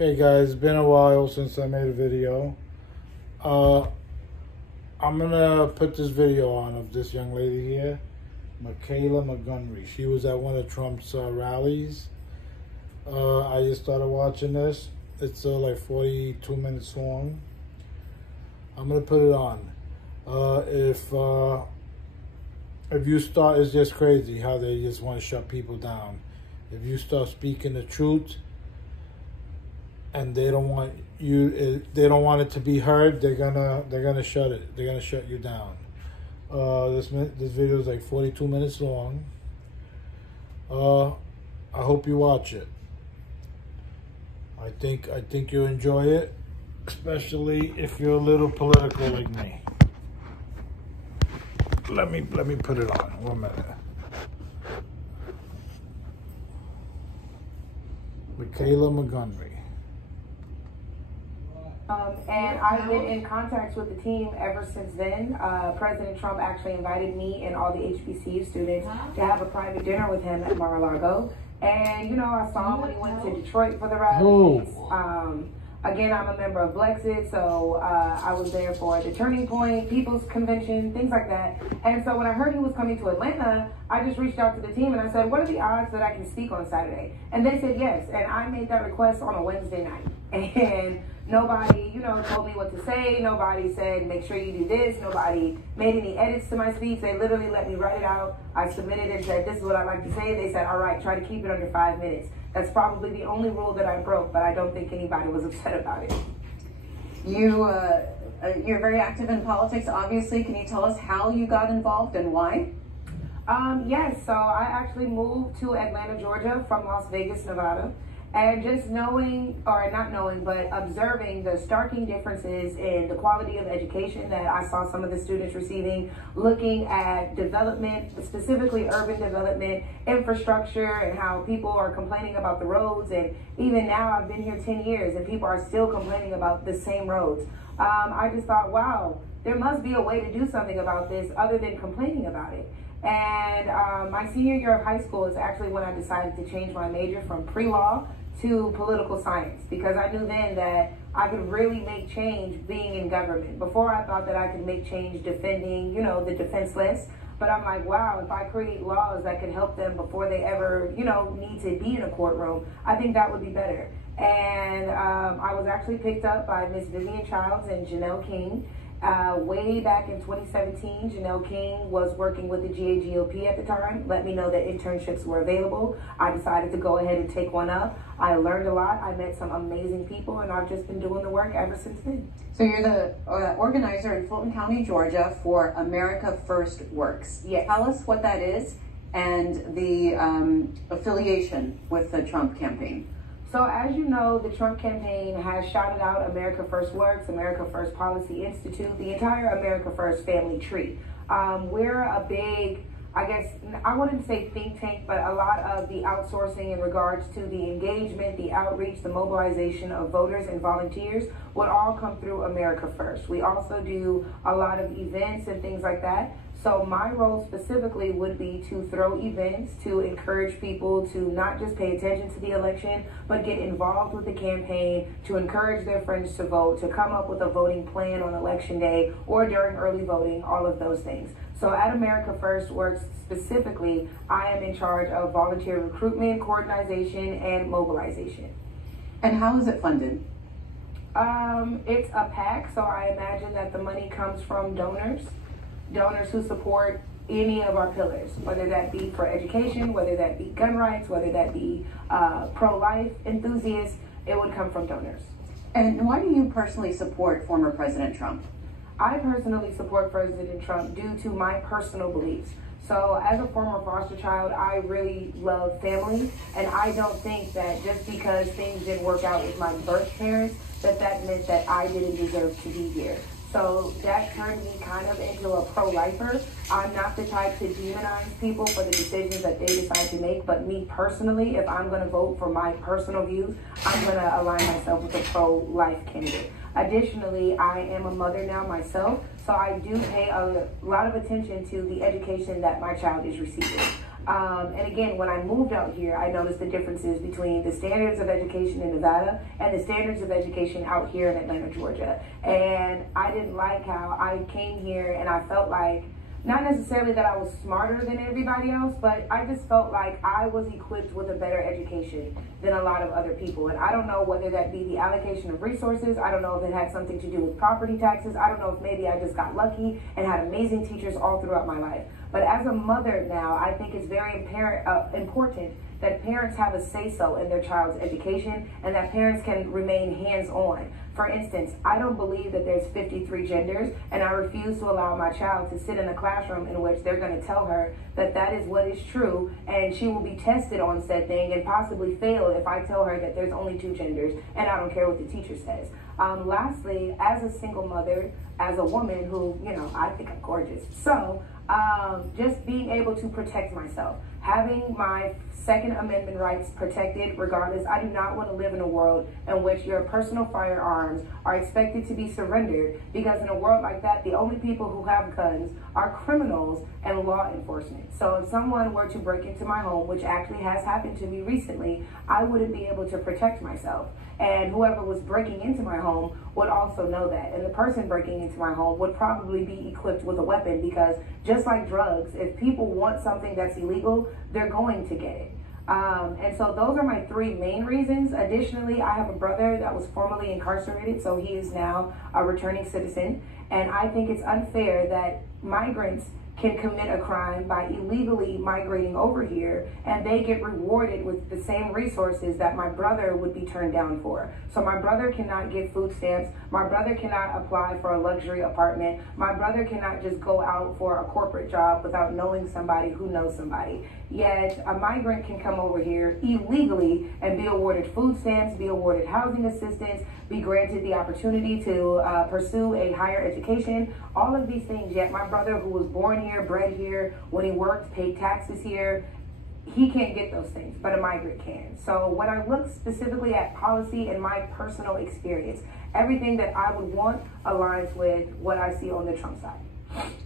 Okay guys, it's been a while since I made a video. I'm gonna put this video on of this young lady here, Michaela Montgomery. She was at one of Trump's rallies. I just started watching this. It's like 42 minutes long. I'm gonna put it on. If you start, it's just crazy how they just want to shut people down. If you start speaking the truth, and they don't want it to be heard, they're gonna shut it. They're gonna shut you down. This video is like 42 minutes long. I hope you watch it. I think you'll enjoy it, especially if you're a little political like me. Let me put it on. 1 minute. Michaela Montgomery. And I've been in contact with the team ever since then. President Trump actually invited me and all the HBCU students to have a private dinner with him at Mar-a-Lago. And, you know, I saw him when he went to Detroit for the rallies. Again, I'm a member of Blexit, so I was there for the Turning Point, People's Convention, things like that. And so when I heard he was coming to Atlanta, I just reached out to the team and I said, what are the odds that I can speak on Saturday? And they said yes, and I made that request on a Wednesday night. And nobody, you know, told me what to say. Nobody said, make sure you do this. Nobody made any edits to my speech. They literally let me write it out. I submitted and said, this is what I'd like to say. They said, all right, try to keep it under 5 minutes. That's probably the only rule that I broke, but I don't think anybody was upset about it. You're very active in politics, obviously. Can you tell us how you got involved and why? Yes, so I actually moved to Atlanta, Georgia from Las Vegas, Nevada. And just knowing, or not knowing, but observing the starking differences in the quality of education that I saw some of the students receiving, looking at development, specifically urban development, infrastructure, and how people are complaining about the roads. And even now, I've been here 10 years and people are still complaining about the same roads. I just thought, wow, there must be a way to do something about this other than complaining about it. And my senior year of high school is actually when I decided to change my major from pre-law to political science, because I knew then that I could really make change being in government. Before, I thought that I could make change defending, you know, the defenseless. But I'm like, wow, if I create laws that could help them before they ever, you know, need to be in a courtroom, I think that would be better. And I was actually picked up by Miss Vivian Childs and Janelle King. Way back in 2017, Janelle King was working with the GAGOP at the time, let me know that internships were available. I decided to go ahead and take one up. I learned a lot. I met some amazing people, and I've just been doing the work ever since then. So you're the organizer in Fulton County, Georgia for America First Works. Yes. Tell us what that is and the affiliation with the Trump campaign. So as you know, the Trump campaign has shouted out America First Works, America First Policy Institute, the entire America First family tree. We're a big, I guess, I wouldn't say think tank, but a lot of the outsourcing in regards to the engagement, the outreach, the mobilization of voters and volunteers would all come through America First. We also do a lot of events and things like that. So my role specifically would be to throw events, to encourage people to not just pay attention to the election, but get involved with the campaign, to encourage their friends to vote, to come up with a voting plan on election day or during early voting, all of those things. So at America First Works specifically, I am in charge of volunteer recruitment, coordination, and mobilization. And how is it funded? It's a PAC, so I imagine that the money comes from donors who support any of our pillars, whether that be for education, whether that be gun rights, whether that be pro-life enthusiasts. It would come from donors. And why do you personally support former President Trump? I personally support President Trump due to my personal beliefs. So as a former foster child, I really love family, and I don't think that just because things didn't work out with my birth parents, that meant that I didn't deserve to be here. So that turned me kind of into a pro-lifer. I'm not the type to demonize people for the decisions that they decide to make, but me personally, if I'm going to vote for my personal views, I'm going to align myself with a pro-life candidate. Additionally, I am a mother now myself, so I do pay a lot of attention to the education that my child is receiving. And again, when I moved out here, I noticed the differences between the standards of education in Nevada and the standards of education out here in Atlanta, Georgia. And I didn't like how I came here and I felt like, not necessarily that I was smarter than everybody else, but I just felt like I was equipped with a better education than a lot of other people. And I don't know whether that be the allocation of resources. I don't know if it had something to do with property taxes. I don't know if maybe I just got lucky and had amazing teachers all throughout my life. But as a mother now, I think it's very important that parents have a say-so in their child's education and that parents can remain hands-on. For instance, I don't believe that there's 53 genders, and I refuse to allow my child to sit in a classroom in which they're going to tell her that that is what is true, and she will be tested on said thing and possibly fail if I tell her that there's only 2 genders, and I don't care what the teacher says. Lastly, as a single mother, as a woman who, you know, I think I'm gorgeous. So, just being able to protect myself, having my Second Amendment rights protected regardless. I do not want to live in a world in which your personal firearms are expected to be surrendered, because in a world like that, the only people who have guns are criminals and law enforcement. So if someone were to break into my home, which actually has happened to me recently, I wouldn't be able to protect myself. And whoever was breaking into my home would also know that. And the person breaking into my home would probably be equipped with a weapon, because just like drugs, if people want something that's illegal, they're going to get it. And so those are my 3 main reasons. Additionally, I have a brother that was formerly incarcerated, so he is now a returning citizen. And I think it's unfair that migrants can commit a crime by illegally migrating over here, and they get rewarded with the same resources that my brother would be turned down for. So my brother cannot get food stamps, my brother cannot apply for a luxury apartment, my brother cannot just go out for a corporate job without knowing somebody who knows somebody. Yet a migrant can come over here illegally and be awarded food stamps, be awarded housing assistance, be granted the opportunity to pursue a higher education, all of these things. Yet my brother, who was born here, bred here, when he worked, paid taxes here, he can't get those things, but a migrant can. So when I look specifically at policy and my personal experience, everything that I would want aligns with what I see on the Trump side.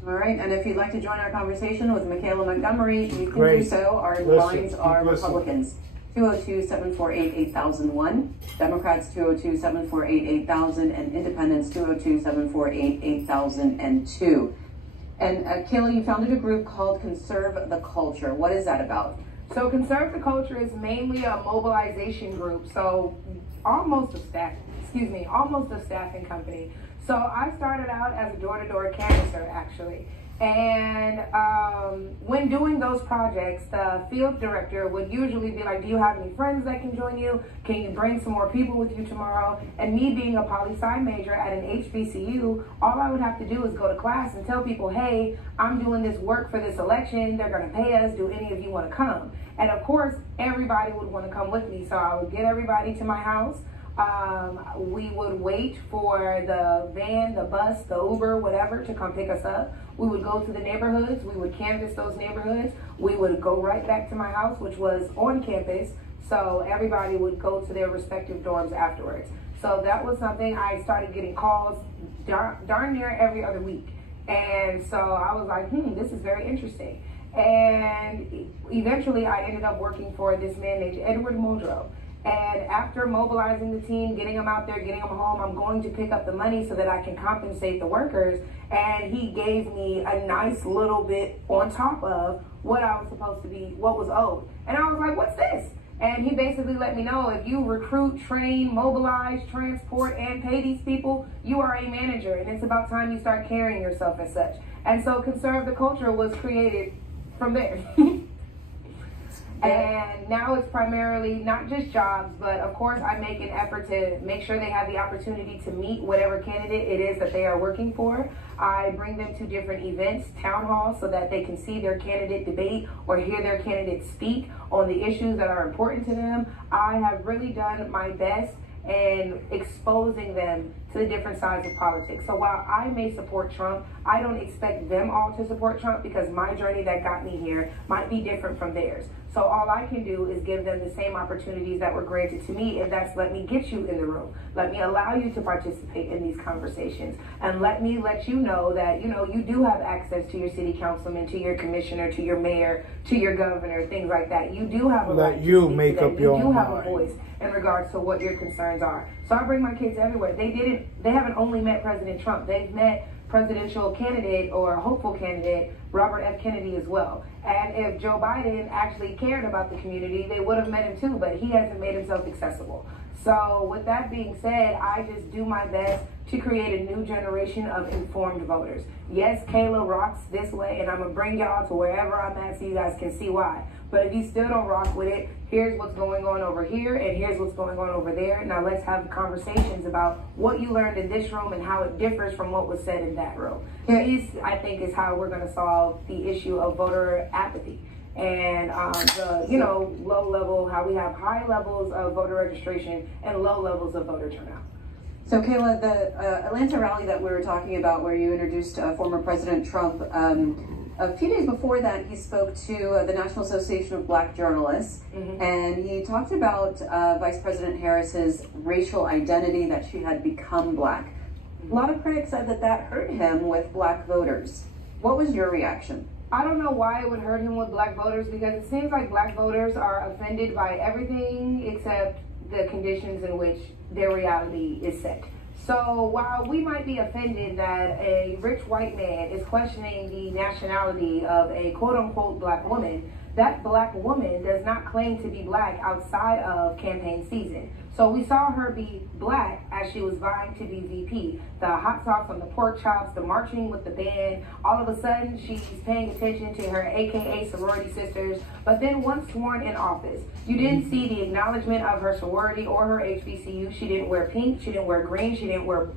All right, and if you'd like to join our conversation with Michaela Montgomery, you can do so. Our lines are Republicans 202-748-8001, Democrats 202-748-8000, and Independents 202-748-8002. And Kayla, you founded a group called Conserve the Culture. What is that about? So Conserve the Culture is mainly a mobilization group. So almost a staffing company. So I started out as a door-to-door canvasser, actually. And when doing those projects, the field director would usually be like, do you have any friends that can join you? Can you bring some more people with you tomorrow? And me being a poli-sci major at an HBCU, all I would have to do is go to class and tell people, hey, I'm doing this work for this election. They're going to pay us. Do any of you want to come? And of course, everybody would want to come with me. So I would get everybody to my house. We would wait for the van, the bus, the Uber, whatever, to come pick us up. We would go to the neighborhoods. We would canvass those neighborhoods. We would go right back to my house, which was on campus. So everybody would go to their respective dorms afterwards. So that was something. I started getting calls darn near every other week. And so I was like, this is very interesting. And eventually I ended up working for this man named Edward Muldrow. And after mobilizing the team, getting them out there, getting them home, I'm going to pick up the money so that I can compensate the workers. And he gave me a nice little bit on top of what I was supposed to be, what was owed. And I was like, what's this? And he basically let me know, if you recruit, train, mobilize, transport, and pay these people, you are a manager. And it's about time you start carrying yourself as such. And so Conserve the Culture was created from there. And now it's primarily not just jobs, but of course I make an effort to make sure they have the opportunity to meet whatever candidate it is that they are working for. I bring them to different events, town halls, so that they can see their candidate debate or hear their candidate speak on the issues that are important to them. I have really done my best and exposing them to the different sides of politics. So while I may support Trump, I don't expect them all to support Trump, because my journey that got me here might be different from theirs. So all I can do is give them the same opportunities that were granted to me, and that's let me get you in the room. Let me allow you to participate in these conversations, and let me let you know that, you know, you do have access to your city councilman, to your commissioner, to your mayor, to your governor, things like that. You do have a right to you make up your own mind. You do have a voice in regards to what your concerns are. So I bring my kids everywhere. They haven't only met President Trump. They've met presidential candidate or hopeful candidate Robert F. Kennedy as well. And if Joe Biden actually cared about the community, they would have met him too, but he hasn't made himself accessible. So with that being said, I just do my best to create a new generation of informed voters. Yes, Kayla rocks this way, and I'm going to bring y'all to wherever I'm at so you guys can see why. But if you still don't rock with it, here's what's going on over here, and here's what's going on over there. Now let's have conversations about what you learned in this room and how it differs from what was said in that room. This, I think, is how we're going to solve the issue of voter apathy. And the, you know, low level, how we have high levels of voter registration and low levels of voter turnout. So Kayla, the Atlanta rally that we were talking about where you introduced former President Trump, a few days before that he spoke to the National Association of Black Journalists, and he talked about Vice President Harris's racial identity, that she had become black. A lot of critics said that that hurt him with black voters. What was your reaction? I don't know why it would hurt him with black voters, because it seems like black voters are offended by everything except the conditions in which their reality is set. So while we might be offended that a rich white man is questioning the nationality of a quote-unquote black woman, that black woman does not claim to be black outside of campaign season. So we saw her be black as she was vying to be VP. The hot sauce on the pork chops, the marching with the band, all of a sudden she's paying attention to her AKA sorority sisters. But then once sworn in office, you didn't see the acknowledgement of her sorority or her HBCU. She didn't wear pink, she didn't wear green, she didn't wear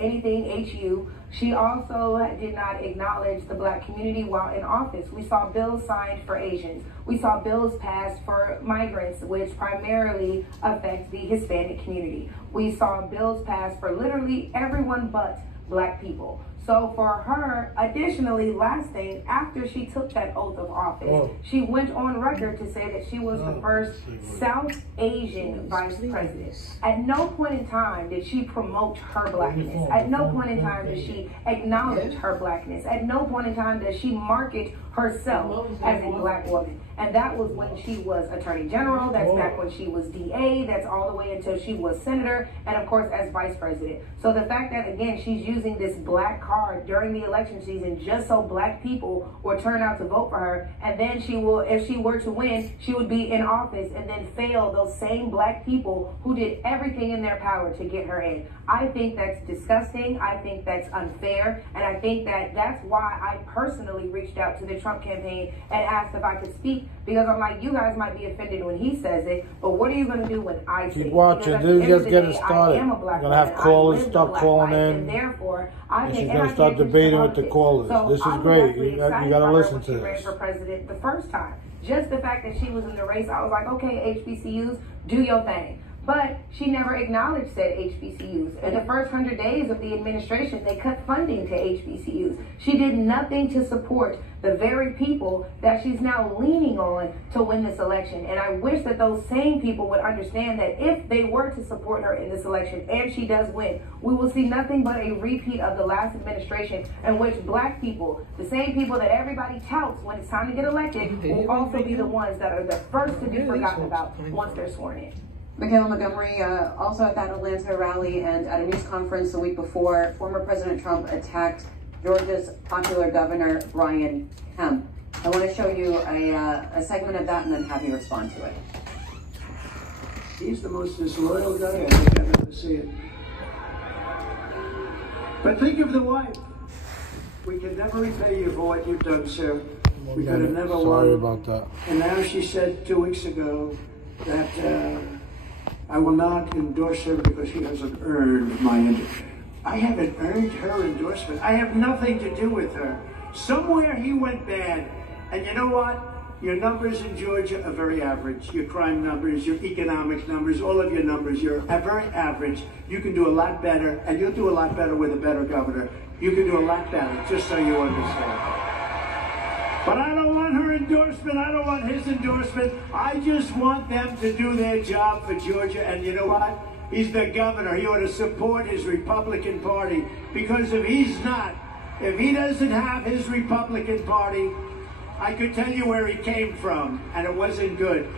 anything HU. She also did not acknowledge the black community while in office. We saw bills signed for Asians. We saw bills passed for migrants, which primarily affect the Hispanic community. We saw bills passed for literally everyone but black people. So for her, additionally, last thing, after she took that oath of office, she went on record to say that she was the first South Asian vice president. At no point in time did she promote her blackness. At no point in time did she acknowledge her blackness. At no point in time does she market herself as a black woman. And that was when she was Attorney General, that's back when she was DA, that's all the way until she was Senator, and of course as Vice President. So the fact that, again, she's using this black card during the election season just so black people will turn out to vote for her, and then she will, if she were to win, she would be in office and then fail those same black people who did everything in their power to get her in. I think that's disgusting, I think that's unfair, and I think that that's why I personally reached out to the Trump campaign and asked if I could speak, because I'm like, you guys might be offended when he says it, but what are you going to do when I say it? Keep watching. This is just getting started. You're going to have callers start calling in. And therefore, and she's going to start debating with the callers. So this is great. You got to listen to this. She ran for president the first time. Just the fact that she was in the race, I was like, okay, HBCUs, do your thing. But she never acknowledged said HBCUs. In the first 100 days of the administration, they cut funding to HBCUs. She did nothing to support the very people that she's now leaning on to win this election. And I wish that those same people would understand that if they were to support her in this election, and she does win, we will see nothing but a repeat of the last administration in which black people, the same people that everybody touts when it's time to get elected, will also be the ones that are the first to be forgotten about once they're sworn in. Michaela Montgomery, also at that Atlanta rally and at a news conference the week before, former President Trump attacked Georgia's popular governor, Brian Kemp. I want to show you a segment of that and then have you respond to it. He's the most disloyal guy I think I've ever seen. But think of the wife. We can never repay you for what you've done, sir. We could have never won. Sorry about that. And now she said 2 weeks ago that I will not endorse her because she hasn't earned my endorsement. I haven't earned her endorsement. I have nothing to do with her. Somewhere he went bad. And you know what? Your numbers in Georgia are very average. Your crime numbers, your economic numbers, all of your numbers, you're very average. You can do a lot better, and you'll do a lot better with a better governor. You can do a lot better, just so you understand. But I don't want her endorsement. endorsement. I don't want his endorsement. I just want them to do their job for Georgia. And you know what? He's the governor. He ought to support his Republican Party. Because if he doesn't have his Republican Party, I could tell you where he came from, and it wasn't good.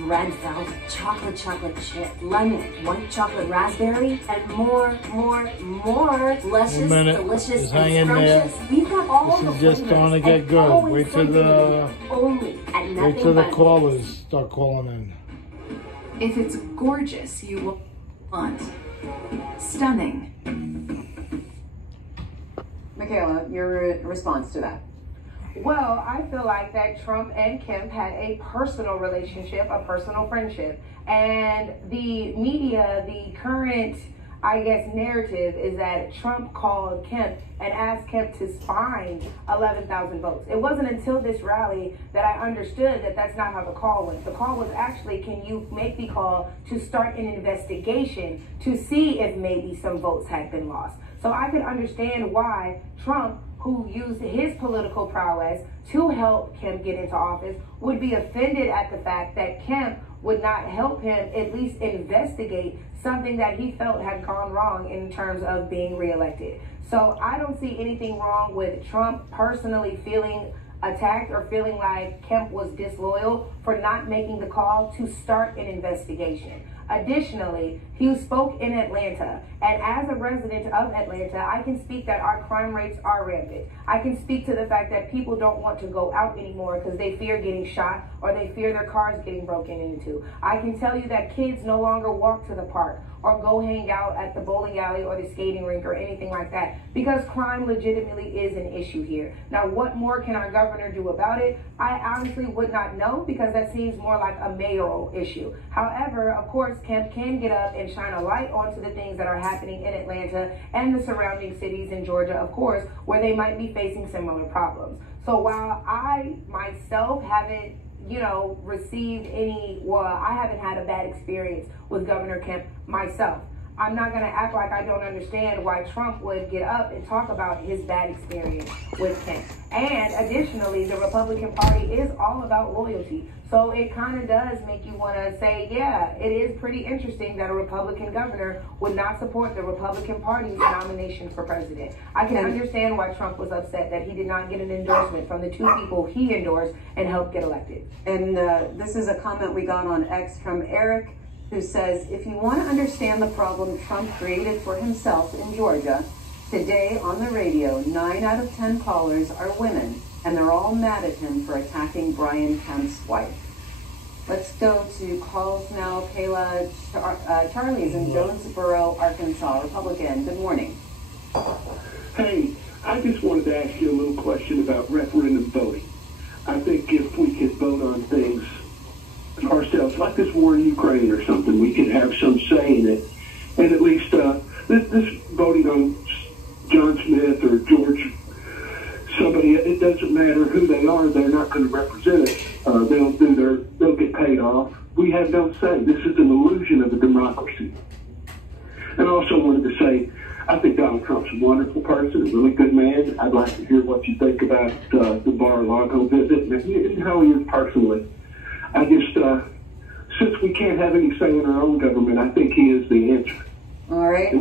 Red velvet, chocolate chip, lemon, white chocolate raspberry, and more luscious, delicious, just and hang in there. scrumptious. We've got all the This is just flavors starting to and get good. always Wait till something the new, only at nothing but callers start calling in. If it's gorgeous, you will want stunning. Michaela, your response to that? Well, I feel like that Trump and Kemp had a personal relationship, a personal friendship. And the media, the current, I guess, narrative is that Trump called Kemp and asked Kemp to find 11,000 votes. It wasn't until this rally that I understood that that's not how the call went. The call was actually, can you make the call to start an investigation to see if maybe some votes had been lost. So I could understand why Trump, who used his political prowess to help Kemp get into office, would be offended at the fact that Kemp would not help him at least investigate something that he felt had gone wrong in terms of being reelected. So I don't see anything wrong with Trump personally feeling attacked or feeling like Kemp was disloyal for not making the call to start an investigation. Additionally, he spoke in Atlanta, and as a resident of Atlanta, I can speak that our crime rates are rampant. I can speak to the fact that people don't want to go out anymore because they fear getting shot or they fear their cars getting broken into. I can tell you that kids no longer walk to the park or go hang out at the bowling alley or the skating rink or anything like that because crime legitimately is an issue here. Now, what more can our governor do about it? I honestly would not know because that seems more like a mayoral issue. However, of course, Kemp can get up and shine a light onto the things that are happening in Atlanta and the surrounding cities in Georgia, of course, where they might be facing similar problems. So while I myself haven't, received I haven't had a bad experience with Governor Kemp myself, I'm not going to act like I don't understand why Trump would get up and talk about his bad experience with Kemp. And additionally, the Republican Party is all about loyalty. So it kind of does make you want to say, yeah, it is pretty interesting that a Republican governor would not support the Republican Party's nomination for president. I can understand why Trump was upset that he did not get an endorsement from the two people he endorsed and helped get elected. And this is a comment we got on X from Eric, who says, if you want to understand the problem Trump created for himself in Georgia, today on the radio, 9 out of 10 callers are women, and they're all mad at him for attacking Brian Kemp's wife. Let's go to calls now. Kayla, Charlie's in Jonesboro, Arkansas, Republican. Good morning. Hey, I just wanted to ask you a little question about referendum voting. I think if we could vote on things ourselves, like this war in Ukraine or something, we could have some say in it. And at least this voting on John Smith or George, somebody, it doesn't matter who they are, they're not going to represent us. They'll get paid off. We have no say. This is an illusion of a democracy. And I also wanted to say, I think Donald Trump's a wonderful person, a really good man. I'd like to hear what you think about the Mar-a-Lago visit and how he is personally. I just, since we can't have any say in our own government, I think he is the answer. All right.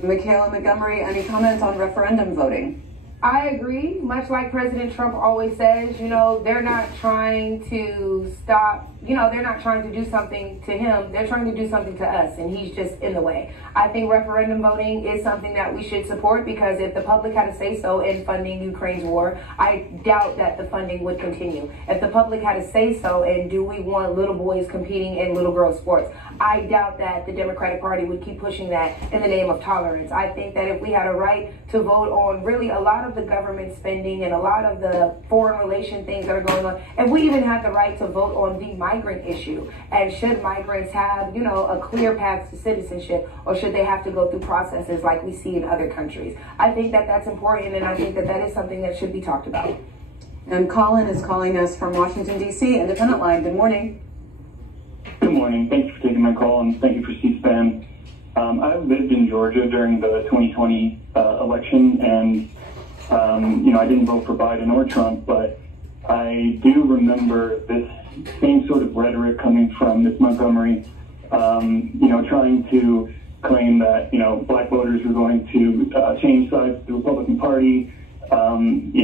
Michaela Montgomery, any comments on referendum voting? I agree. Much like President Trump always says, they're not trying to stop, they're not trying to do something to him. They're trying to do something to us, and he's just in the way. I think referendum voting is something that we should support because if the public had a say-so in funding Ukraine's war, I doubt that the funding would continue. If the public had a say-so in do we want little boys competing in little girls' sports, I doubt that the Democratic Party would keep pushing that in the name of tolerance. I think that if we had a right to vote on really a lot of the government spending and a lot of the foreign relation things that are going on, and we even have the right to vote on the migrant issue, and should migrants have, a clear path to citizenship, or should they have to go through processes like we see in other countries? I think that that's important, and I think that that is something that should be talked about. And Colin is calling us from Washington, D.C., Independent Line. Good morning. Good morning. Thanks for taking my call, and thank you for C-SPAN. I lived in Georgia during the 2020 election, and I didn't vote for Biden or Trump, but I do remember this same sort of rhetoric coming from Ms. Montgomery, trying to claim that, black voters were going to change sides of the Republican Party. And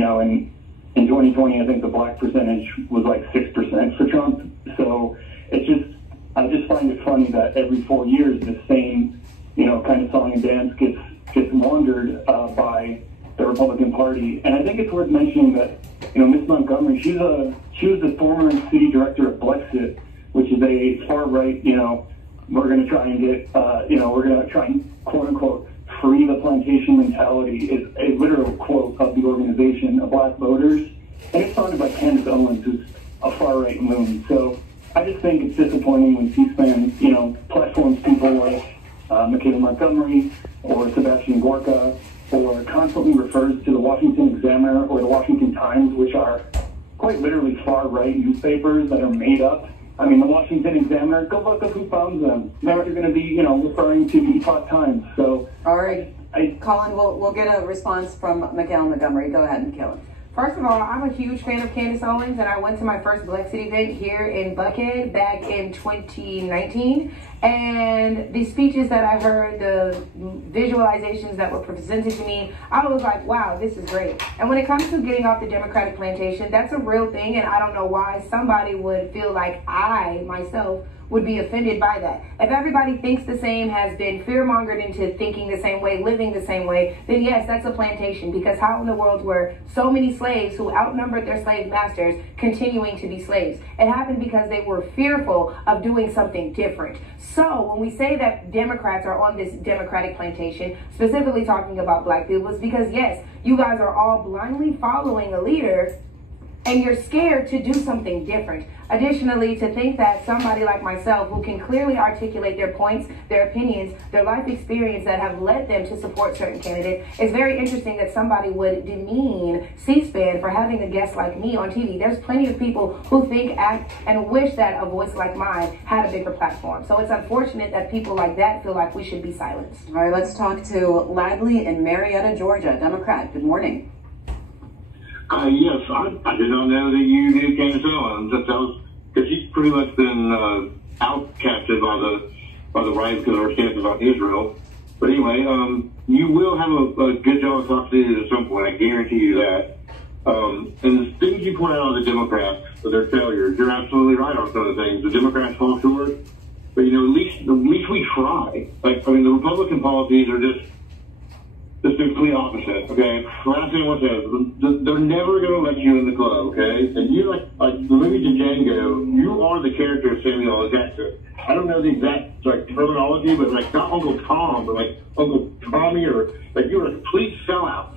in 2020, I think the black percentage was like 6% for Trump. So I just find it funny that every 4 years, the same, kind of song and dance gets wandered by the Republican Party. And I think it's worth mentioning that, Ms. Montgomery, she was the former city director of Blexit, which is a far-right, we're going to try and get, we're going to try and, quote-unquote, free the plantation mentality is a literal quote of the organization of black voters. And it's founded by Candace Owens, who's a far-right loon. So I just think it's disappointing when C-SPAN, platforms people like Michaela Montgomery or Sebastian Gorka, or constantly refers to the Washington Examiner or the Washington Times, which are quite literally far-right newspapers that are made up. I mean, the Washington Examiner, go look up who found them. Now you're going to be, referring to the Epoch Times. So, all right, Colin, we'll get a response from Michaela Montgomery. Go ahead, Michaela. First of all, I'm a huge fan of Candace Owens, and I went to my first Blexit event here in Buckhead back in 2019. And the speeches that I heard, the visualizations that were presented to me, I was like, wow, this is great. And when it comes to getting off the Democratic plantation, that's a real thing, and I don't know why somebody would feel like I, myself, would be offended by that. If everybody thinks the same, has been fear-mongered into thinking the same way, living the same way, then yes, that's a plantation. Because how in the world were so many slaves who outnumbered their slave masters continuing to be slaves? It happened because they were fearful of doing something different. So when we say that Democrats are on this Democratic plantation, specifically talking about black people, it's because yes, you guys are all blindly following a leader and you're scared to do something different. Additionally, to think that somebody like myself, who can clearly articulate their points, their opinions, their life experience that have led them to support certain candidates, it's very interesting that somebody would demean C-SPAN for having a guest like me on TV. There's plenty of people who think, act, and wish that a voice like mine had a bigger platform. So it's unfortunate that people like that feel like we should be silenced. All right, let's talk to Ladley in Marietta, Georgia, Democrat. Good morning. Yes, I did not know that you knew Candace Owens. That was because she's pretty much been outcasted by the right because of her stance about Israel. But anyway, you will have a good job of talking at some point. I guarantee you that. And the things you point out on the Democrats for their failures, you're absolutely right on some of the things. The Democrats fall short, but at least we try. The Republican policies are just the complete opposite, okay? Last thing I want to say is they're never going to let you in the club, okay? And you, like the movie Django, you are the character of Samuel L. Jackson. I don't know the exact, terminology, but, not Uncle Tom, but, Uncle Tommy, or, you're a complete sellout.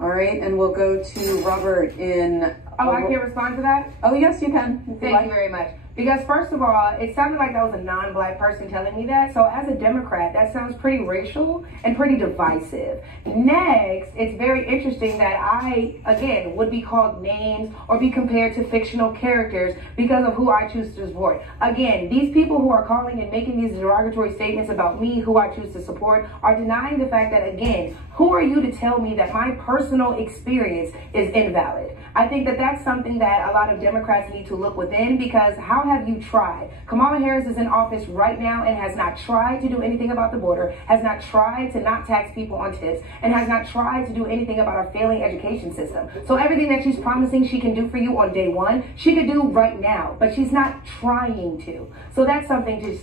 All right, and we'll go to Robert in... Oh, I can respond to that? Oh, yes, you can. Thank you very much. Because first of all, it sounded like that was a non-black person telling me that. So as a Democrat, that sounds pretty racial and pretty divisive. Next, it's very interesting that I, again, would be called names or be compared to fictional characters because of who I choose to support. Again, these people who are calling and making these derogatory statements about me, who I choose to support, are denying the fact that, again, who are you to tell me that my personal experience is invalid? I think that that's something that a lot of Democrats need to look within, because how have you tried? Kamala Harris is in office right now and has not tried to do anything about the border, has not tried to not tax people on tips, and has not tried to do anything about our failing education system. So everything that she's promising she can do for you on day one, she could do right now, but she's not trying to. So that's something to,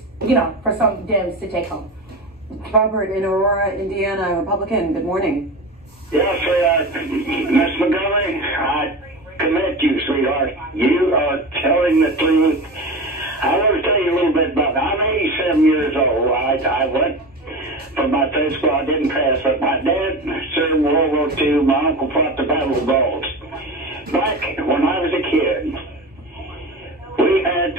for some Dems to take home. Robert in Aurora, Indiana, Republican. Good morning. Yes, Ms. Montgomery, I commend you, sweetheart. You are telling the truth. I want to tell you a little bit about that. I'm 87 years old. I went for my physical. I didn't pass, but my dad served World War II. My uncle fought the Battle of Bulge. Back when I was a kid, we had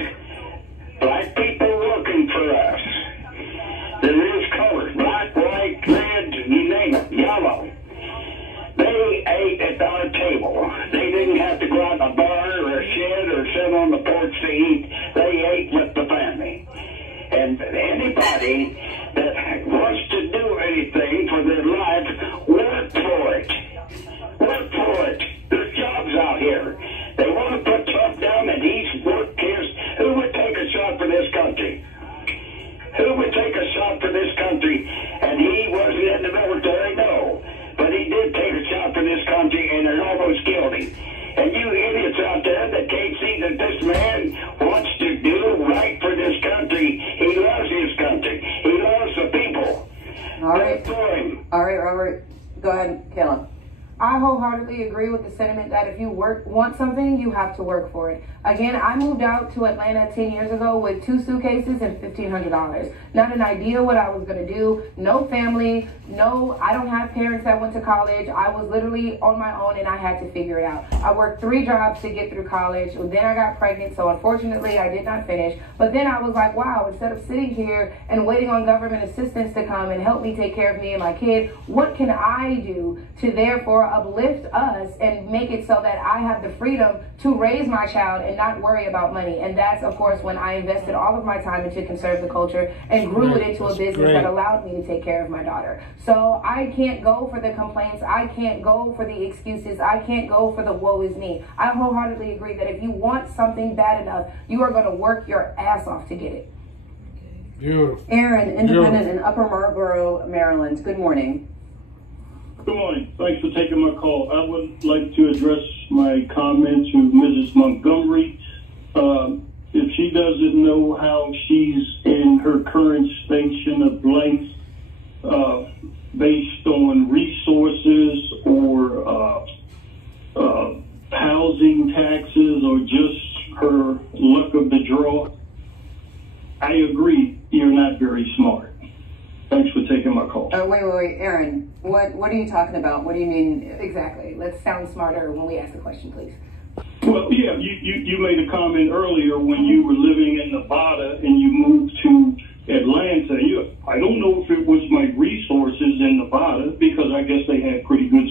black people working for us. There is colors, black, white, red, you name it, yellow. They ate at our table. They didn't have to go out in a bar or a shed or sit on the porch to eat. They ate with the family. And anybody that wants to do anything for their life shot for this country? Who would take a shot for this country? And he wasn't in the military, no. But he did take a shot for this country, and it almost killed him. And you idiots out there that can't see that this man wants to do right for this country. He loves his country. He loves the people. All right. Vote for him. All right, Robert. Go ahead, Kayla. I wholeheartedly agree with the sentiment that if you want something, you have to work for it. Again, I moved out to Atlanta 10 years ago with 2 suitcases and $1,500. Not an idea what I was going to do. No family. No, I don't have parents that went to college. I was literally on my own and I had to figure it out. I worked 3 jobs to get through college. Then I got pregnant, so unfortunately I did not finish. But then I was like, wow, instead of sitting here and waiting on government assistance to come and help me take care of me and my kid, what can I do to therefore uplift us and make it so that I have the freedom to raise my child and not worry about money? And that's, of course, when I invested all of my time into Conserve the Culture and grew it into a business that allowed me to take care of my daughter. So I can't go for the complaints. I can't go for the excuses. I can't go for the woe is me. I wholeheartedly agree that if you want something bad enough, you are going to work your ass off to get it. Beautiful. Aaron, independent in Upper Marlboro, Maryland. Good morning. Good morning. Thanks for taking my call. I would like to address my comment to Mrs. Montgomery. If she doesn't know how she's in her current station of life, based on resources or housing taxes or just her luck of the draw, I agree, you're not very smart. Thanks for taking my call. Wait, Aaron. What are you talking about? What do you mean? Exactly. Let's sound smarter when we ask the question, please. Well, yeah, you made a comment earlier when you were living in Nevada and you moved to Atlanta. I don't know if it was my resources in Nevada because I guess they had pretty good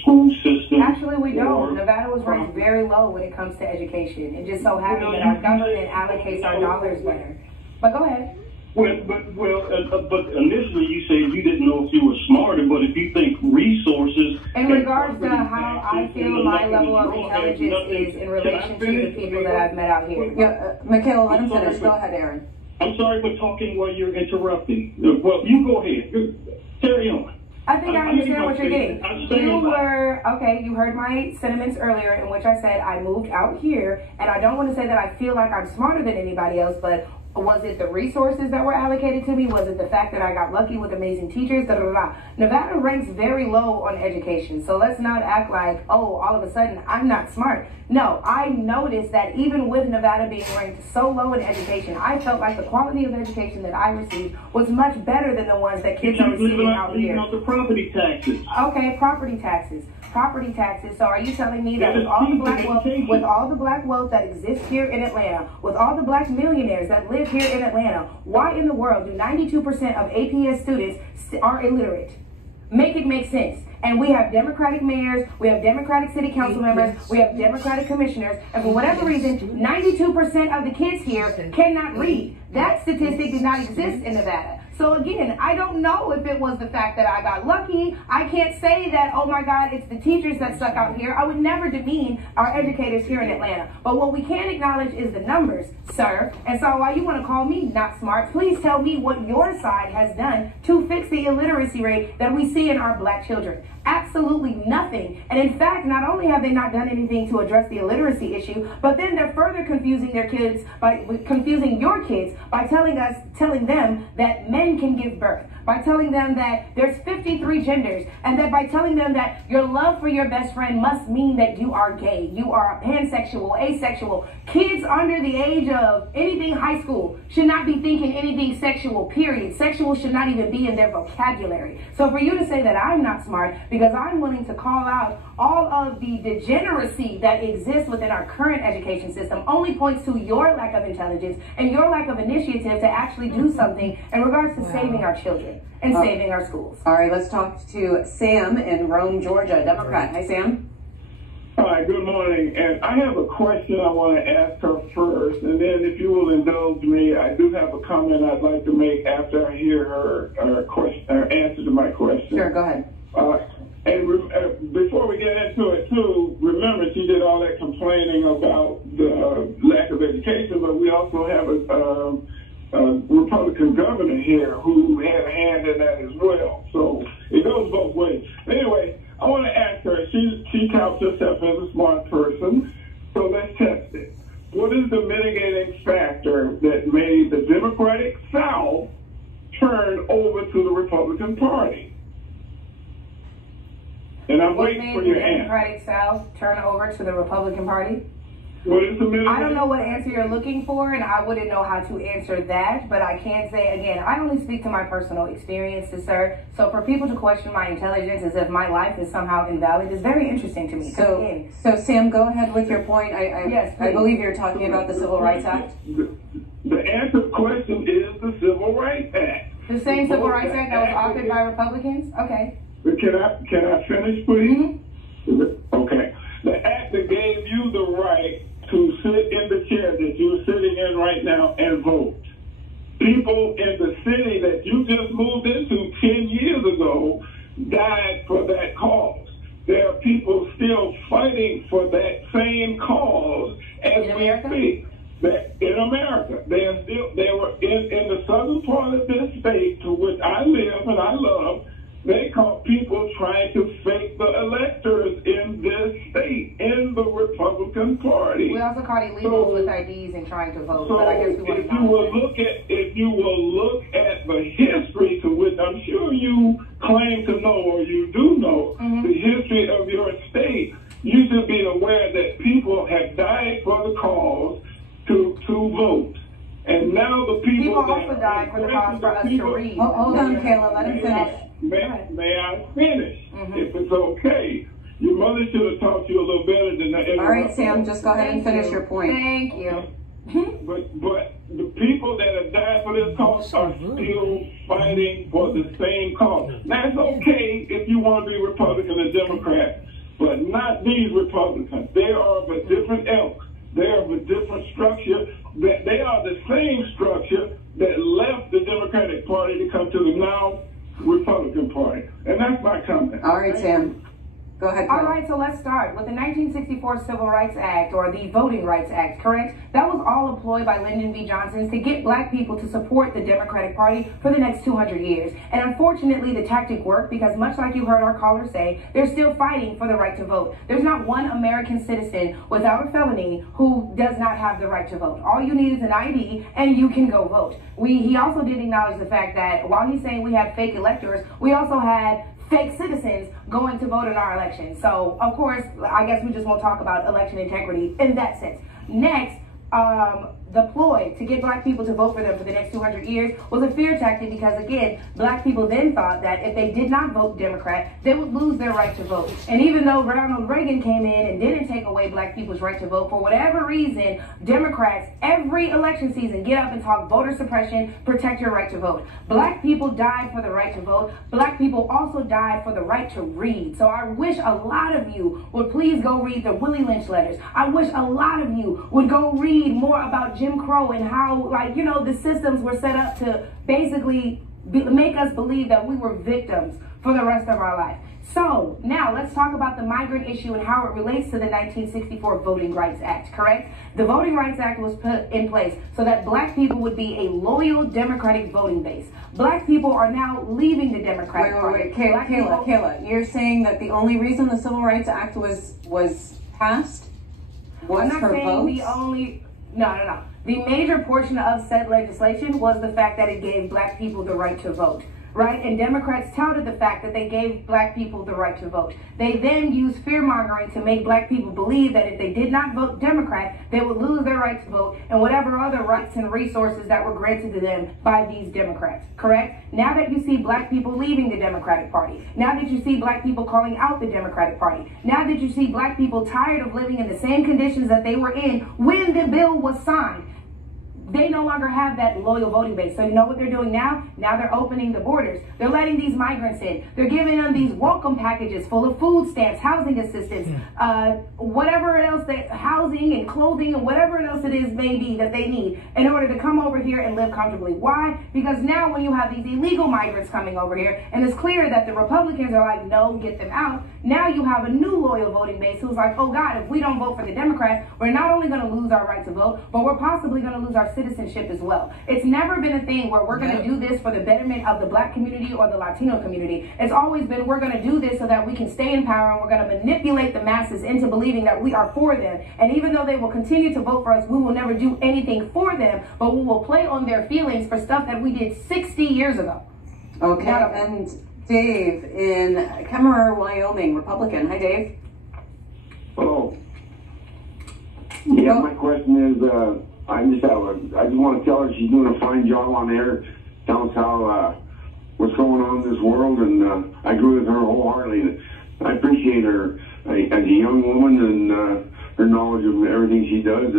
school systems. Actually, we don't. Nevada was ranked very low when it comes to education. It just so happened that our government allocates our dollars better. But go ahead. But initially you said you didn't know if you were smarter, but if you think resources... In regards to how I feel my level of intelligence is in relation to the people that I've met out here. Yeah, Michaela, let him finish. Go ahead, Aaron. I'm sorry for talking while you're interrupting. Well, you go ahead. Carry on. I think I understand what you're getting. You heard my sentiments earlier in which I said I moved out here, and I don't want to say that I feel like I'm smarter than anybody else, but was it the resources that were allocated to me? Was it the fact that I got lucky with amazing teachers? Nevada ranks very low on education. So let's not act like, oh, all of a sudden I'm not smart. No, I noticed that even with Nevada being ranked so low in education, I felt like the quality of education that I received was much better than the ones that kids are receiving out here. The property taxes. Okay, property taxes. Property taxes. So are you telling me that with all the black wealth that exists here in Atlanta, with all the black millionaires that live here in Atlanta, why in the world do 92% of APS students are illiterate? Make it make sense. And we have Democratic mayors, we have Democratic city council members, we have Democratic commissioners, and for whatever reason, 92% of the kids here cannot read. That statistic did not exist in Nevada. So again, I don't know if it was the fact that I got lucky. I can't say that, oh my God, it's the teachers that suck out here. I would never demean our educators here in Atlanta. But what we can acknowledge is the numbers, sir. And so while you want to call me not smart, please tell me what your side has done to fix the illiteracy rate that we see in our black children. Absolutely nothing. And in fact, not only have they not done anything to address the illiteracy issue, but then they're further confusing their kids by confusing your kids by telling them that men can give birth, by telling them that there's 53 genders, and that by telling them that your love for your best friend must mean that you are gay, you are pansexual, asexual. Kids under the age of anything high school should not be thinking anything sexual, period. Sexual should not even be in their vocabulary. So for you to say that I'm not smart because I'm willing to call out all of the degeneracy that exists within our current education system only points to your lack of intelligence and your lack of initiative to actually do something in regards to saving our children and saving our schools. All right, let's talk to Sam in Rome, Georgia, Democrat. Hi, Sam. Hi, good morning. And I have a question I want to ask her first. And then if you will indulge me, I do have a comment I'd like to make after I hear her answer to my question. Sure, go ahead. Before we get into it, too, remember she did all that complaining about the lack of education, but we also have Republican governor here who had a hand in that as well. So it goes both ways. Anyway, I want to ask her. She touts herself as a smart person. So let's test it. What is the mitigating factor that made the Democratic South turn over to the Republican Party? And I'm waiting for your answer. What made the Democratic South turn over to the Republican Party? What is the mitigating? I don't know what answer you're looking for, and I wouldn't know how to answer that, but I can say, again, I only speak to my personal experiences, sir. So for people to question my intelligence as if my life is somehow invalid is very interesting to me. So Sam, go ahead with your point. Yes, I believe you're talking about the Civil Rights Act. The answer to the question is the Civil Rights Act. The same Civil Rights Act that was authored by Republicans? Okay. Can I finish, please? Mm-hmm. Okay. The act that gave you the right to sit in the chair that you're sitting in right now and vote. People in the city that you just moved into 10 years ago died for that cause. There are people still fighting for that same cause as we speak. In America, they were in the southern part of this state to which I live and I love. They caught people trying to fake the electors in this state, in the Republican Party. We also caught illegals with IDs and trying to vote. So but I guess we if you will look at the history to which I'm sure you claim to know or you do know, the history of your state, you should be aware that people have died for the cause to vote. And now the people also died for the cause for us to read. Hold on, Kayla, let him finish. May I finish? If it's okay. Your mother should have taught you a little better than that. All right, Sam, just go ahead and finish your point. Thank you. But the people that have died for this cause are still fighting for the same cause. That's okay if you want to be Republican or Democrat, but not these Republicans. They are of a different ilk. They are of a different structure. They are the same structure that left the Democratic Party to come to the now Republican Party. And that's my comment. All right, Sam. Go ahead, Carl. All right, so let's start with the 1964 Civil Rights Act, or the Voting Rights Act, correct? That was all employed by Lyndon B. Johnson to get black people to support the Democratic Party for the next 200 years. And unfortunately, the tactic worked because much like you heard our caller say, they're still fighting for the right to vote. There's not one American citizen without a felony who does not have the right to vote. All you need is an ID and you can go vote. He also did acknowledge the fact that while he's saying we have fake electors, we also had fake citizens going to vote in our election. So, of course, I guess we just won't talk about election integrity in that sense. Next, the ploy to get black people to vote for them for the next 200 years was a fear tactic because, again, black people then thought that if they did not vote Democrat, they would lose their right to vote. And even though Ronald Reagan came in and didn't take away black people's right to vote, for whatever reason, Democrats, every election season, get up and talk voter suppression, protect your right to vote. Black people died for the right to vote. Black people also died for the right to read. So I wish a lot of you would please go read the Willie Lynch letters. I wish a lot of you would go read more about Jim Crow and how, like, you know, the systems were set up to basically make us believe that we were victims for the rest of our life. So now let's talk about the migrant issue and how it relates to the 1964 Voting Rights Act, correct? The Voting Rights Act was put in place so that black people would be a loyal Democratic voting base. Black people are now leaving the Democratic Party. Wait, Kayla, you're saying that the only reason the Civil Rights Act was passed was I'm not for saying votes? the only, no. The major portion of said legislation was the fact that it gave black people the right to vote, right? And Democrats touted the fact that they gave black people the right to vote. They then used fear-mongering to make black people believe that if they did not vote Democrat, they would lose their right to vote and whatever other rights and resources that were granted to them by these Democrats, correct? Now that you see black people leaving the Democratic Party, now that you see black people calling out the Democratic Party, now that you see black people tired of living in the same conditions that they were in when the bill was signed, they no longer have that loyal voting base. So you know what they're doing now? Now they're opening the borders. They're letting these migrants in. They're giving them these welcome packages full of food stamps, housing assistance, whatever else, housing and clothing and whatever else it is maybe that they need in order to come over here and live comfortably. Why? Because now when you have these illegal migrants coming over here, and it's clear that the Republicans are like, no, get them out. Now you have a new loyal voting base who's like, oh God, if we don't vote for the Democrats, we're not only going to lose our right to vote, but we're possibly going to lose our citizenship citizenship as well. It's never been a thing where we're going to do this for the betterment of the black community or the Latino community. It's always been we're going to do this so that we can stay in power, and we're going to manipulate the masses into believing that we are for them. And even though they will continue to vote for us, we will never do anything for them, but we will play on their feelings for stuff that we did 60 years ago. Okay, and Dave in Kemmerer, Wyoming, Republican. Hi, Dave. Oh. Yeah, my question is, I just want to tell her she's doing a fine job on air. Tell us how, what's going on in this world, and I agree with her wholeheartedly. I appreciate her as a young woman and her knowledge of everything she does.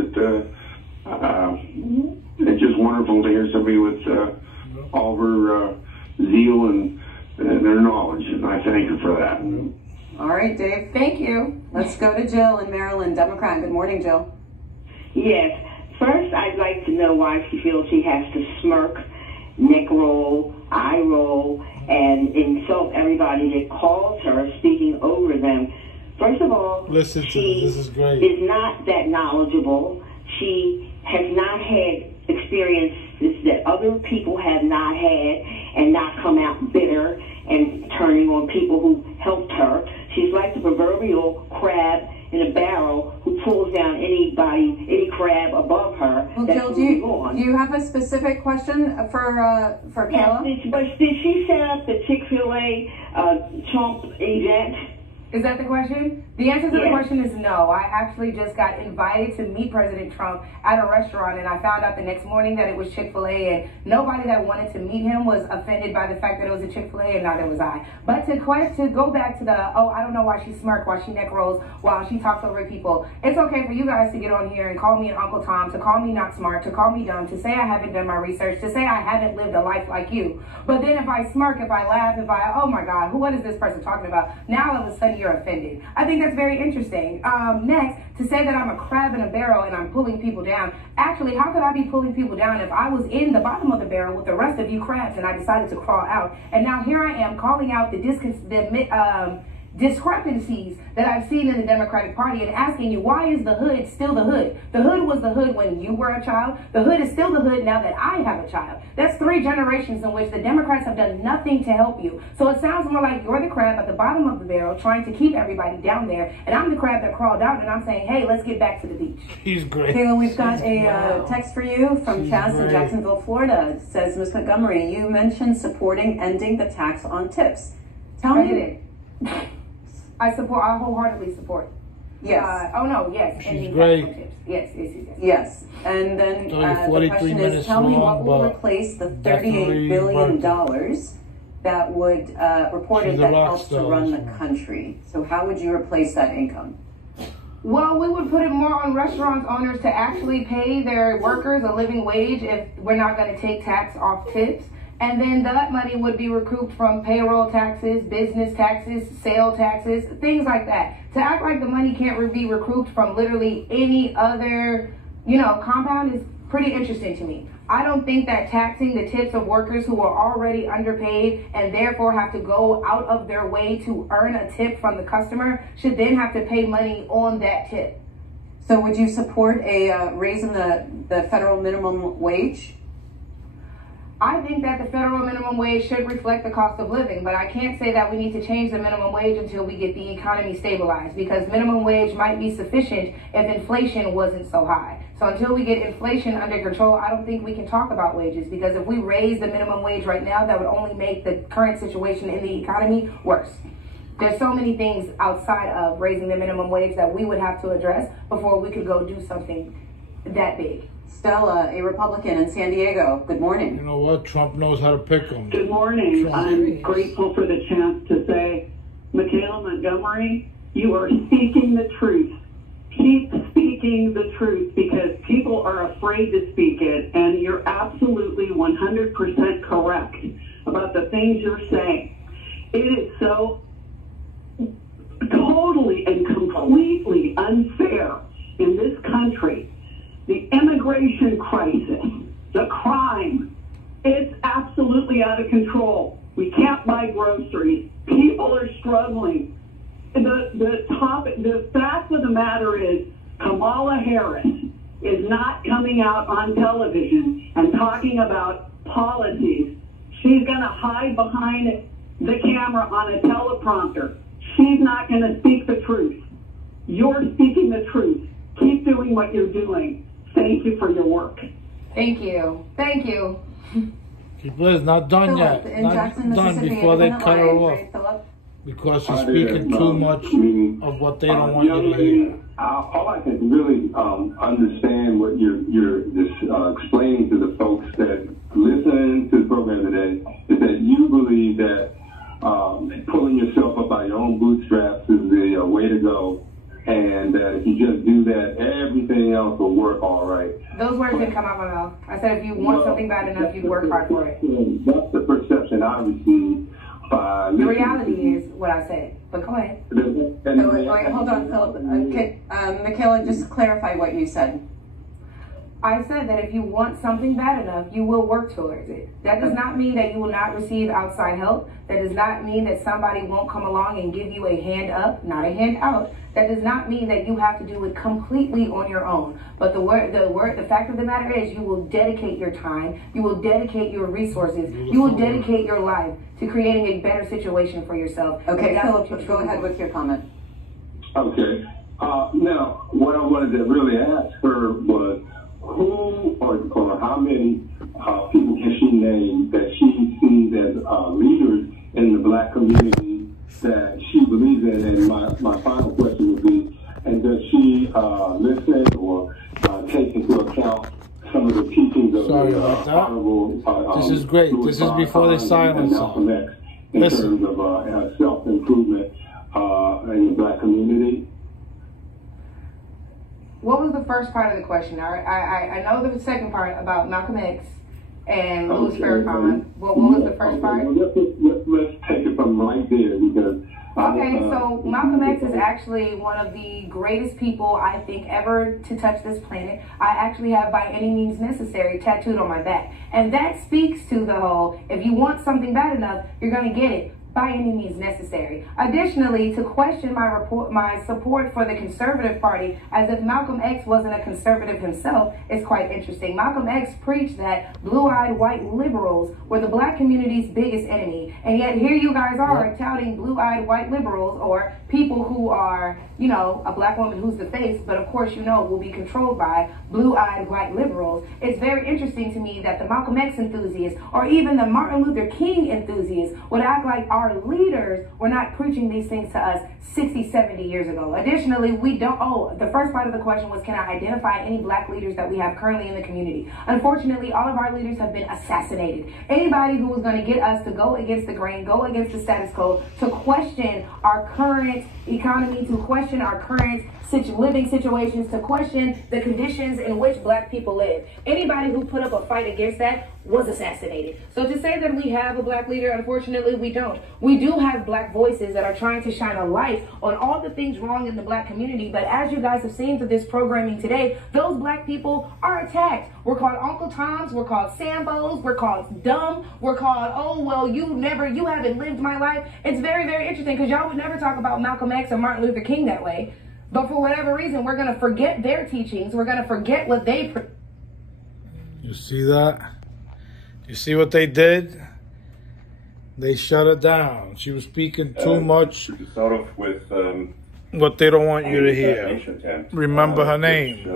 It's just wonderful to hear somebody with all of her zeal and their knowledge, and I thank her for that. All right, Dave. Thank you. Let's go to Jill in Maryland, Democrat. Good morning, Jill. Yes. First, I'd like to know why she feels she has to smirk, neck roll, eye roll, and insult everybody that calls her, speaking over them. First of all, listen to this is great. Is not that knowledgeable. She has not had experiences that other people have not had, and not come out bitter and turning on people who helped her. She's like the proverbial crab in a barrel who pulls down any crab above her. Well, Jill, do you have a specific question for Kayla? Yes, did she set up the Chick-fil-A Trump event? Is that the question? The answer to the question is no. I actually just got invited to meet President Trump at a restaurant, and I found out the next morning that it was Chick-fil-A, and nobody that wanted to meet him was offended by the fact that it was a Chick-fil-A, and neither was I. But to go back to the, I don't know why she smirked, why she neck rolls, while she talks over people. It's okay for you guys to get on here and call me an Uncle Tom, to call me not smart, to call me dumb, to say I haven't done my research, to say I haven't lived a life like you. But then if I smirk, if I laugh, oh my God, what is this person talking about? Now all of a sudden you're offended. I think that's very interesting. Next, to say that I'm a crab in a barrel and I'm pulling people down. Actually, how could I be pulling people down if I was in the bottom of the barrel with the rest of you crabs and I decided to crawl out? And now here I am calling out the discrepancies that I've seen in the Democratic Party and asking you, why is the hood still the hood? The hood was the hood when you were a child. The hood is still the hood now that I have a child. That's 3 generations in which the Democrats have done nothing to help you. So it sounds more like you're the crab at the bottom of the barrel trying to keep everybody down there, and I'm the crab that crawled out, and I'm saying, hey, let's get back to the beach. He's great. Kayla, we've got a text for you from Chaz in Jacksonville, Florida. It says, Ms. Montgomery, you mentioned supporting ending the tax on tips. Tell me. I wholeheartedly support. Yes. She's great. Yes. And then the question is, tell me what will replace the $38 billion that would reported that helps to run the country. So how would you replace that income? Well, we would put it more on restaurant owners to actually pay their workers a living wage if we're not going to take tax off tips. And then that money would be recouped from payroll taxes, business taxes, sale taxes, things like that. To act like the money can't be recouped from literally any other, compound is pretty interesting to me. I don't think that taxing the tips of workers who are already underpaid and therefore have to go out of their way to earn a tip from the customer should then have to pay money on that tip. So would you support a raise in the federal minimum wage? I think that the federal minimum wage should reflect the cost of living, but I can't say that we need to change the minimum wage until we get the economy stabilized, because minimum wage might be sufficient if inflation wasn't so high. So until we get inflation under control, I don't think we can talk about wages, because if we raise the minimum wage right now, that would only make the current situation in the economy worse. There's so many things outside of raising the minimum wage that we would have to address before we could go do something that big. Stella, a Republican in San Diego. Good morning. You know what? Trump knows how to pick them. Good morning. I'm grateful for the chance to say, Michaela Montgomery, you are speaking the truth. Keep speaking the truth, because people are afraid to speak it, and you're absolutely 100% correct about the things you're saying. It is so totally and completely unfair in this country. The immigration crisis, the crime, it's absolutely out of control. We can't buy groceries. People are struggling. The fact of the matter is, Kamala Harris is not coming out on television and talking about policies. She's going to hide behind the camera on a teleprompter. She's not going to speak the truth. You're speaking the truth. Keep doing what you're doing. Thank you for your work. Thank you. Thank you. People, it's not done Philip, yet. in Not Jackson, done Mississippi, before they independent cut her line, off. right, Philip? Because she's speaking too much of what they don't want you to hear. All I can really understand what you're just explaining to the folks that listen to the program today is that you believe that pulling yourself up by your own bootstraps is the way to go, and that if you just do that, everything else will work all right. Those words didn't come out my mouth. I said if you want something bad enough, you'd work hard for it. That's the perception I received. The reality is what I said. But go ahead. Wait, hold on, Philip. Michaela, just clarify what you said. I said that if you want something bad enough, you will work towards it. That does not mean that you will not receive outside help. That does not mean that somebody won't come along and give you a hand up, not a hand out. That does not mean that you have to do it completely on your own. But the fact of the matter is, you will dedicate your time, you will dedicate your resources, you will dedicate your life to creating a better situation for yourself. Okay, Philip, go ahead with your comment. Okay. Now, what I wanted to really ask her was, who or how many people can she name that she sees as leaders in the black community that she believes in? And my final question would be, and does she listen or take into account some of the teachings of honorable this is great. This is before they silence her. In terms of self-improvement in the black community? What was the first part of the question? I know the second part about Malcolm X and Louis Farrakhan. What was the first part? Let's take it from right there because. Okay, so Malcolm X is actually one of the greatest people I think ever to touch this planet. I actually have By Any Means Necessary tattooed on my back. And that speaks to the whole, if you want something bad enough, you're going to get it. By any means necessary. Additionally, to question my support for the conservative party as if Malcolm X wasn't a conservative himself is quite interesting. Malcolm X preached that blue-eyed white liberals were the black community's biggest enemy, and yet here you guys are touting blue-eyed white liberals, or people who are, you know, a black woman who's the face, but of course you know will be controlled by blue-eyed white liberals. It's very interesting to me that the Malcolm X enthusiasts or even the Martin Luther King enthusiasts would act like our leaders were not preaching these things to us 60, 70 years ago. Additionally, we don't, the first part of the question was, can I identify any black leaders that we have currently in the community? Unfortunately, all of our leaders have been assassinated. Anybody who was going to get us to go against the grain, go against the status quo, to question our current economy, to question our current living situations, to question the conditions in which black people live. Anybody who put up a fight against that was assassinated. So to say that we have a black leader, unfortunately we don't. We do have black voices that are trying to shine a light on all the things wrong in the black community, but as you guys have seen through this programming today, those black people are attacked. We're called Uncle Toms, we're called Sambos, we're called dumb, we're called, oh well, you haven't lived my life. It's very, very interesting because y'all would never talk about Malcolm X or Martin Luther King that way. But for whatever reason, we're going to forget their teachings. We're going to forget what they... You see that? You see what they did? They shut her down. She was speaking too much. To start off with... what they don't want you to hear. Remember her name.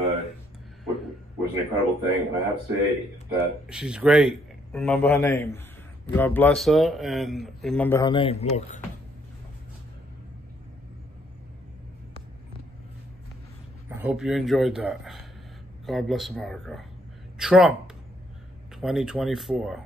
Which was an incredible thing. And I have to say that... She's great. Remember her name. God bless her and remember her name. Look. I hope you enjoyed that. God bless America. Trump, 2024.